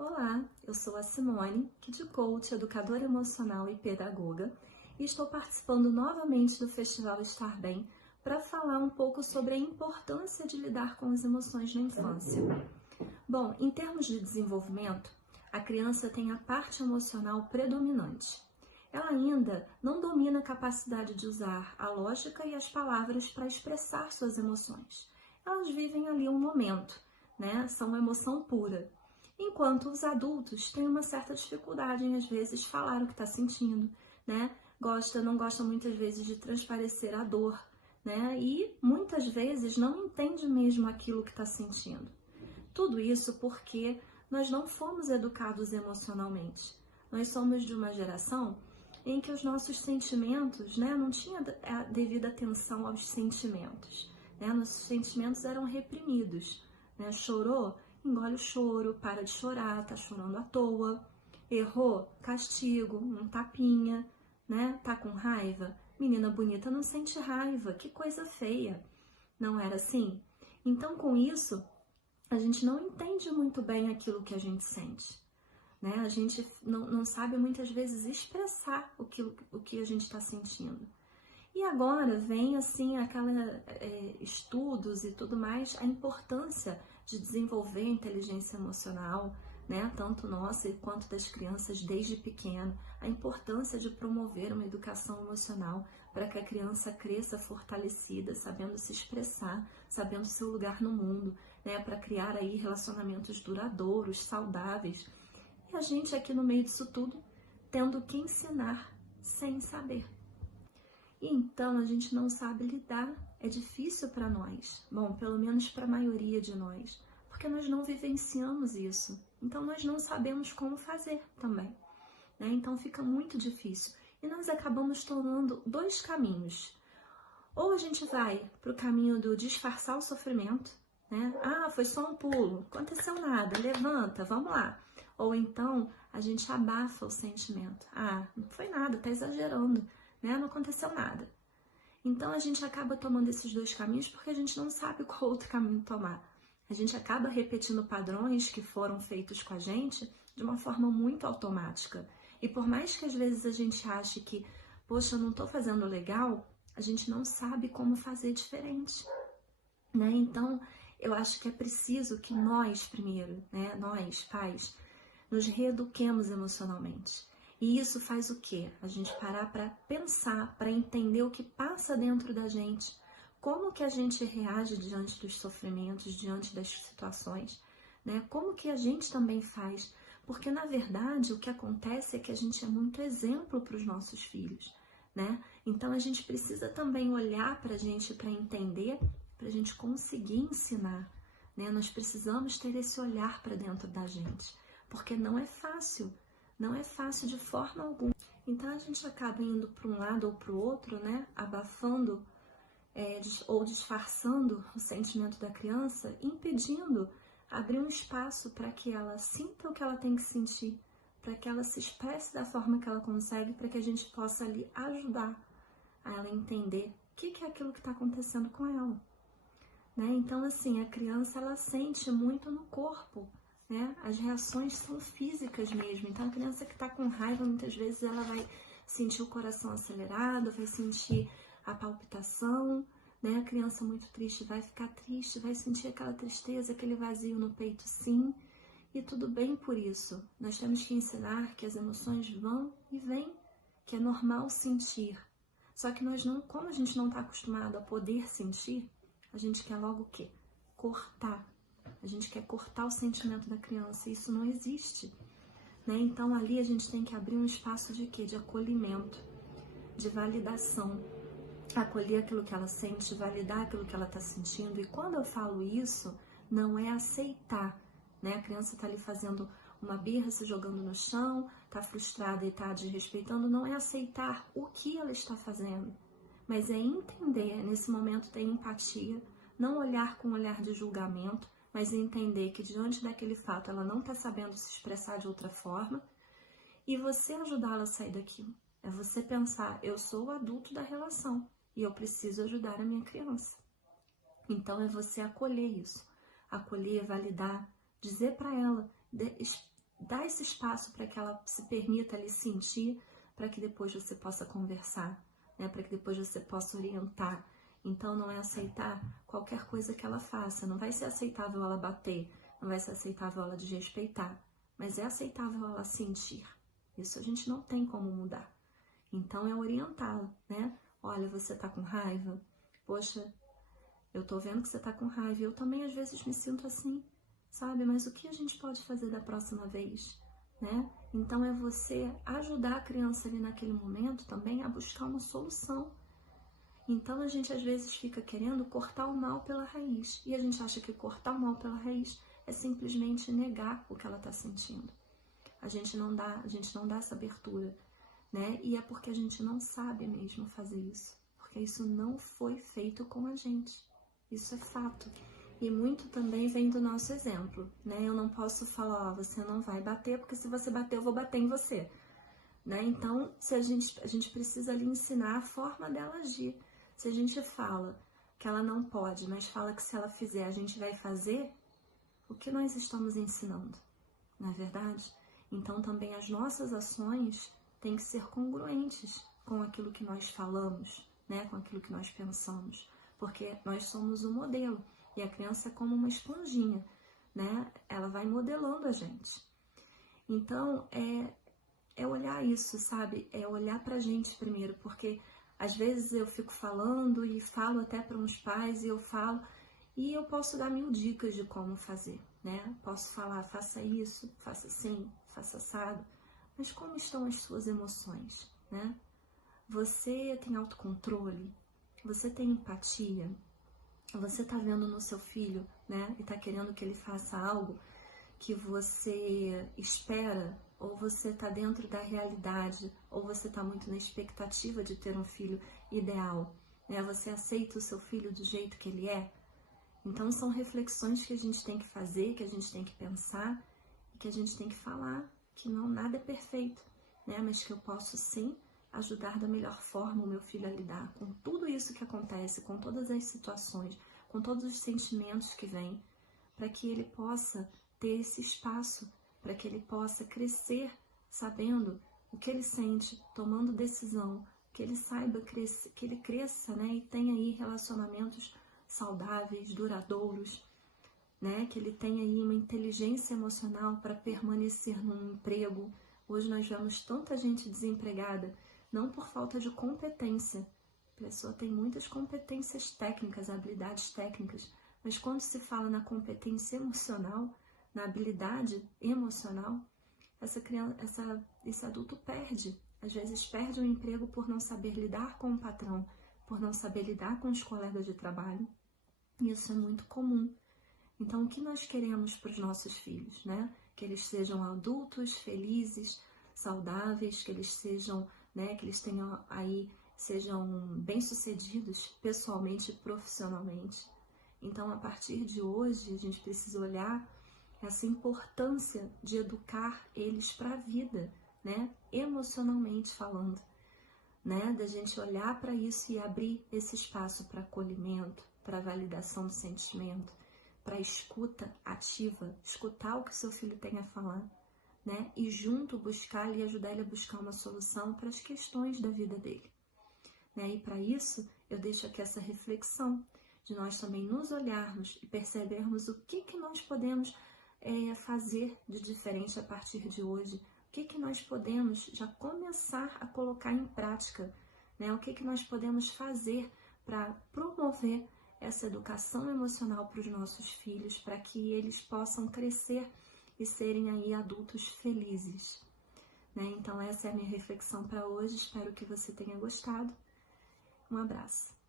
Olá, eu sou a Simone, Kid Coach, educadora emocional e pedagoga, e estou participando novamente do Festival Estar Bem para falar um pouco sobre a importância de lidar com as emoções na infância. Bom, em termos de desenvolvimento, a criança tem a parte emocional predominante. Ela ainda não domina a capacidade de usar a lógica e as palavras para expressar suas emoções. Elas vivem ali um momento, né? São uma emoção pura. Enquanto os adultos têm uma certa dificuldade em, às vezes, falar o que está sentindo, né? Não gosta muitas vezes de transparecer a dor, né? E muitas vezes não entende mesmo aquilo que está sentindo. Tudo isso porque nós não fomos educados emocionalmente. Nós somos de uma geração em que os nossos sentimentos, né, não tinha a devida atenção aos sentimentos, né? Nossos sentimentos eram reprimidos, né? Chorou? Engole o choro, para de chorar, tá chorando à toa. Errou? Castigo, um tapinha, né? Tá com raiva? Menina bonita não sente raiva, que coisa feia. Não era assim? Então, com isso, a gente não entende muito bem aquilo que a gente sente, né? A gente não sabe muitas vezes expressar o que a gente está sentindo. E agora vem assim estudos e tudo mais, a importância de desenvolver a inteligência emocional, né? Tanto nossa quanto das crianças desde pequeno, a importância de promover uma educação emocional para que a criança cresça fortalecida, sabendo se expressar, sabendo seu lugar no mundo, né? Para criar aí relacionamentos duradouros, saudáveis. E a gente aqui no meio disso tudo, tendo que ensinar sem saber. E então a gente não sabe lidar, é difícil para nós, bom, pelo menos para a maioria de nós, porque nós não vivenciamos isso, então nós não sabemos como fazer também, né? Então fica muito difícil e nós acabamos tomando dois caminhos. Ou a gente vai para o caminho do disfarçar o sofrimento, né? Ah, foi só um pulo, aconteceu nada, levanta, vamos lá. Ou então a gente abafa o sentimento. Ah, não foi nada, tá exagerando, né? Não aconteceu nada. Então a gente acaba tomando esses dois caminhos porque a gente não sabe qual outro caminho tomar. A gente acaba repetindo padrões que foram feitos com a gente de uma forma muito automática. E por mais que às vezes a gente ache que, poxa, eu não tô fazendo legal, a gente não sabe como fazer diferente, né? Então, eu acho que é preciso que nós, primeiro, né, nós, pais, nos reeduquemos emocionalmente. E isso faz o quê? A gente parar para pensar, para entender o que passa dentro da gente, como que a gente reage diante dos sofrimentos, diante das situações, né? Como que a gente também faz, porque na verdade o que acontece é que a gente é muito exemplo para os nossos filhos, né? Então a gente precisa também olhar para a gente para entender, para a gente conseguir ensinar, né? Nós precisamos ter esse olhar para dentro da gente, porque não é fácil de forma alguma. Então a gente acaba indo para um lado ou para o outro, né? Abafando ou disfarçando o sentimento da criança, impedindo abrir um espaço para que ela sinta o que ela tem que sentir, para que ela se expresse da forma que ela consegue, para que a gente possa ali ajudar a ela entender o que é aquilo que está acontecendo com ela, né? Então, assim, a criança, ela sente muito no corpo, né? As reações são físicas mesmo. Então, a criança que está com raiva, muitas vezes ela vai sentir o coração acelerado, vai sentir a palpitação, né? A criança muito triste vai ficar triste, vai sentir aquela tristeza, aquele vazio no peito, sim. E tudo bem por isso. Nós temos que ensinar que as emoções vão e vêm, que é normal sentir. Só que nós não, como a gente não está acostumado a poder sentir, a gente quer logo o quê? Cortar. A gente quer cortar o sentimento da criança e isso não existe, né? Então ali a gente tem que abrir um espaço de quê? De acolhimento, de validação. Acolher aquilo que ela sente, validar aquilo que ela está sentindo. E quando eu falo isso, não é aceitar, né? A criança está ali fazendo uma birra, se jogando no chão, está frustrada e está desrespeitando, não é aceitar o que ela está fazendo, mas é entender, nesse momento ter empatia, não olhar com um olhar de julgamento, mas entender que diante daquele fato ela não está sabendo se expressar de outra forma e você ajudá-la a sair daquilo. É você pensar, eu sou o adulto da relação e eu preciso ajudar a minha criança. Então é você acolher isso, acolher, validar, dizer para ela, dá esse espaço para que ela se permita ali sentir, para que depois você possa conversar, né? Para que depois você possa orientar. Então não é aceitar qualquer coisa que ela faça, não vai ser aceitável ela bater, não vai ser aceitável ela desrespeitar, mas é aceitável ela sentir. Isso a gente não tem como mudar. Então é orientá-la, né? Olha, você tá com raiva? Poxa, eu tô vendo que você tá com raiva, eu também às vezes me sinto assim, sabe? Mas o que a gente pode fazer da próxima vez, né? Então é você ajudar a criança ali naquele momento também a buscar uma solução. Então a gente às vezes fica querendo cortar o mal pela raiz, e a gente acha que cortar o mal pela raiz é simplesmente negar o que ela está sentindo. A gente não dá essa abertura, né? E é porque a gente não sabe mesmo fazer isso, porque isso não foi feito com a gente. Isso é fato. E muito também vem do nosso exemplo, né? Eu não posso falar, ó, você não vai bater, porque se você bater, eu vou bater em você, né? Então, se a gente precisa ali ensinar a forma dela agir. Se a gente fala que ela não pode, mas fala que se ela fizer, a gente vai fazer, o que nós estamos ensinando, não é verdade? Então, também as nossas ações têm que ser congruentes com aquilo que nós falamos, né? Com aquilo que nós pensamos, porque nós somos o modelo e a criança é como uma esponjinha, né? Ela vai modelando a gente. Então, é olhar isso, sabe? É olhar pra gente primeiro, porque às vezes eu fico falando e falo até para uns pais e eu posso dar 1000 dicas de como fazer, né? Posso falar, faça isso, faça assim, faça assado, mas como estão as suas emoções, né? Você tem autocontrole? Você tem empatia? Você tá vendo no seu filho, né? E tá querendo que ele faça algo que você espera, ou você está dentro da realidade, ou você está muito na expectativa de ter um filho ideal, né? Você aceita o seu filho do jeito que ele é? Então são reflexões que a gente tem que fazer, que a gente tem que pensar, e que a gente tem que falar, que não nada é perfeito, né? Mas que eu posso sim ajudar da melhor forma o meu filho a lidar com tudo isso que acontece, com todas as situações, com todos os sentimentos que vêm, para que ele possa ter esse espaço, para que ele possa crescer sabendo o que ele sente, tomando decisão, que ele saiba que ele cresça, né, e tenha aí relacionamentos saudáveis, duradouros, né, que ele tenha aí uma inteligência emocional para permanecer num emprego. Hoje nós vemos tanta gente desempregada, não por falta de competência. A pessoa tem muitas competências técnicas, habilidades técnicas, mas quando se fala na competência emocional, na habilidade emocional, esse adulto perde. Às vezes perde o emprego por não saber lidar com o patrão, por não saber lidar com os colegas de trabalho. Isso é muito comum. Então, o que nós queremos para os nossos filhos, né? Que eles sejam adultos, felizes, saudáveis, que eles sejam, né? Que eles tenham aí, sejam bem-sucedidos pessoalmente e profissionalmente. Então, a partir de hoje, a gente precisa olhar essa importância de educar eles para a vida, né? Emocionalmente falando, né? Da gente olhar para isso e abrir esse espaço para acolhimento, para validação do sentimento, para escuta ativa, escutar o que seu filho tem a falar, né? E junto buscar e ajudar ele a buscar uma solução para as questões da vida dele, né? E para isso, eu deixo aqui essa reflexão de nós também nos olharmos e percebermos o que nós podemos fazer de diferente a partir de hoje, o que nós podemos já começar a colocar em prática, né? O que nós podemos fazer para promover essa educação emocional para os nossos filhos, para que eles possam crescer e serem aí adultos felizes, né? Então essa é a minha reflexão para hoje, espero que você tenha gostado. Um abraço.